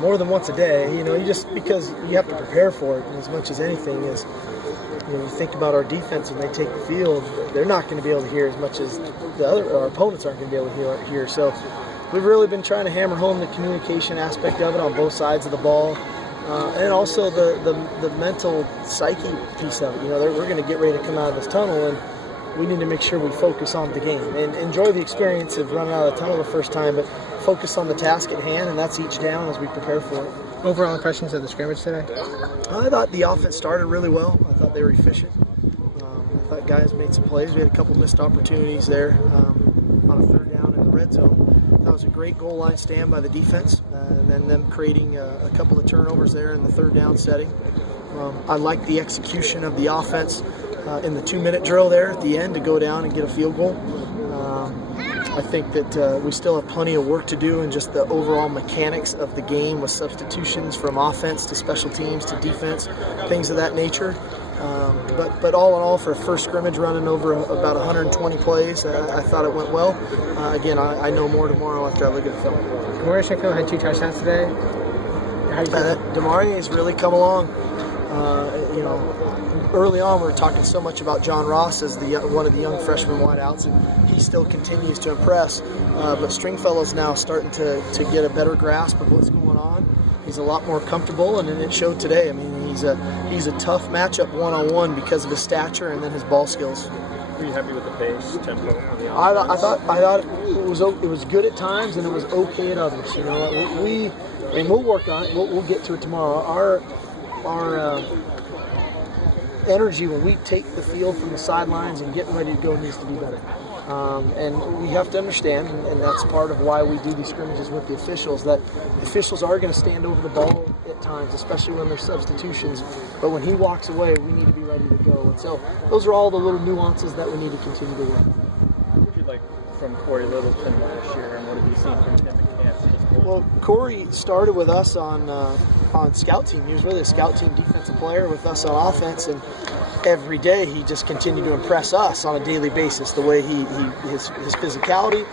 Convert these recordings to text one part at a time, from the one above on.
more than once a day. You know, because you have to prepare for it. And as much as anything is, you think about our defense when they take the field, they're not going to be able to hear as much as our opponents aren't going to be able to hear. So we've really been trying to hammer home the communication aspect of it on both sides of the ball. And also the mental psyche piece of it. We're going to get ready to come out of this tunnel, and we need to make sure we focus on the game and enjoy the experience of running out of the tunnel the first time, but focus on the task at hand, and that's each down as we prepare for it. Overall impressions of the scrimmage today? I thought the offense started really well. I thought they were efficient. I thought guys made some plays. We had a couple missed opportunities there on a third down in the red zone. That was a great goal line stand by the defense, and then them creating a couple of turnovers there in the third down setting. I like the execution of the offense in the 2-minute drill there at the end to go down and get a field goal. I think that we still have plenty of work to do in just the overall mechanics of the game with substitutions from offense to special teams to defense, things of that nature. But all in all, for a first scrimmage running over about 120 plays, I thought it went well. Again, I know more tomorrow after I look at the film. Demario had 2 touchdowns today. How do you feel? Demario has really come along. Early on we were talking so much about John Ross as one of the young freshman wideouts, and he still continues to impress. But Stringfellow's now starting to get a better grasp of what's going on. He's a lot more comfortable, and it showed today. I mean, he's a tough matchup one-on-one because of his stature and then his ball skills. Were you happy with the pace, tempo? I thought it was good at times, and it was okay at others. We'll work on it. We'll get to it tomorrow. Our energy when we take the field from the sidelines and getting ready to go needs to be better. And we have to understand, and that's part of why we do these scrimmages with the officials, that the officials are going to stand over the ball at times, especially when there's substitutions. But when he walks away, we need to be ready to go. And so those are all the little nuances that we need to continue to work. What would you like from Corey Littleton last year, and what have you seen from him in camp? Well, Corey started with us on scout team. He was really a scout team defensive player with us on offense, and every day he just continued to impress us on a daily basis. The way his physicality,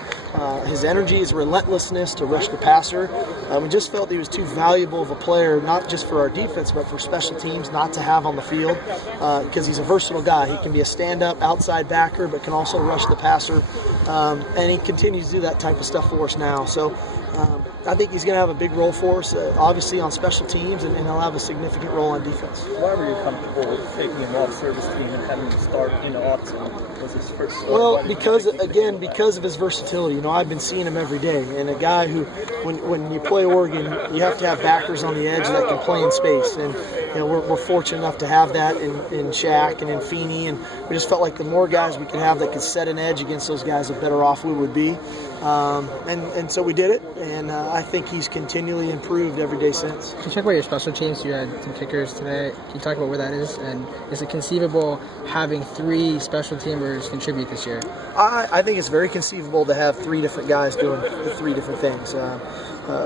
his energy, his relentlessness to rush the passer. We just felt he was too valuable of a player, not just for our defense, but for special teams not to have on the field, because he's a versatile guy. He can be a stand-up outside backer, but can also rush the passer, and he continues to do that type of stuff for us now. So I think he's going to have a big role for us, obviously on special teams, and he'll have a significant role on defense. Why were you comfortable with taking him off service team and having him start in Austin? Was his first start? Well, because of his versatility. I've been seeing him every day, and a guy who, when you play Oregon, you have to have backers on the edge that can play in space, and we're fortunate enough to have that in Shaq and in Feeney, and we just felt like the more guys we could have that could set an edge against those guys, the better off we would be. And so we did it, and I think he's continually improved every day since. Can you talk about your special teams? You had some kickers today. Can you talk about where that is? And is it conceivable having 3 special teamers contribute this year? I think it's very conceivable to have 3 different guys doing 3 different things.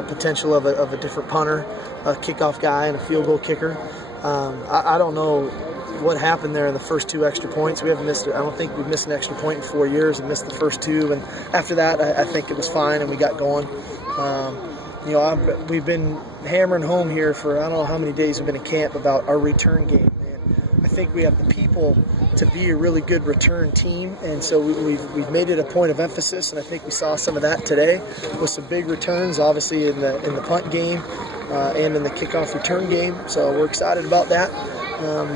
Potential of a different punter, a kickoff guy, and a field goal kicker. I don't know what happened there in the first 2 extra points. I don't think we've missed an extra point in 4 years and missed the first 2. And after that, I think it was fine and we got going. We've been hammering home here for I don't know how many days we've been in camp about our return game. And I think we have the people to be a really good return team. And so we've made it a point of emphasis. And I think we saw some of that today with some big returns, obviously in the punt game and in the kickoff return game. So we're excited about that.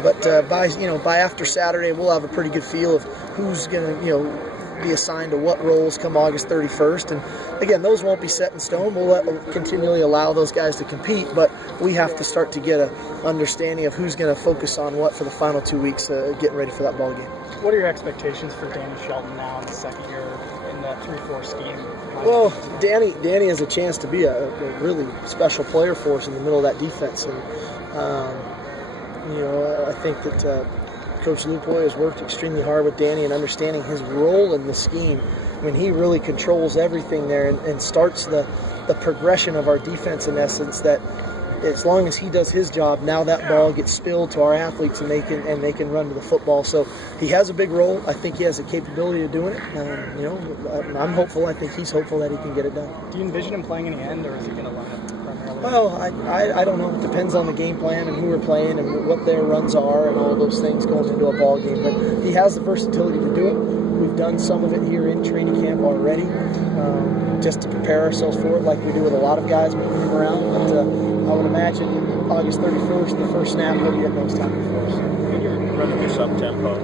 But by after Saturday, we'll have a pretty good feel of who's going to, be assigned to what roles come August 31st. And again, those won't be set in stone. We'll continually allow those guys to compete, but we have to start to get an understanding of who's going to focus on what for the final 2 weeks, getting ready for that ball game. What are your expectations for Danny Shelton now in the second year in the 3-4 scheme? Well, Danny has a chance to be a really special player for us in the middle of that defense. And I think that Coach Lupoy has worked extremely hard with Danny and understanding his role in the scheme when he really controls everything there and starts the progression of our defense in essence, that as long as he does his job, now that ball gets spilled to our athletes and they can run to the football. So he has a big role. I think he has the capability of doing it. I'm hopeful. I think he's hopeful that he can get it done. Do you envision him playing in the end, or is he going to line up primarily? Well, I don't know. It depends on the game plan and who we're playing and what their runs are and all those things going into a ball game. But he has the versatility to do it. We've done some of it here in training camp already, just to prepare ourselves for it, like we do with a lot of guys moving him around. But I would imagine August 31st, the first snap, he'll be at nose tackle for us. Running this up tempo.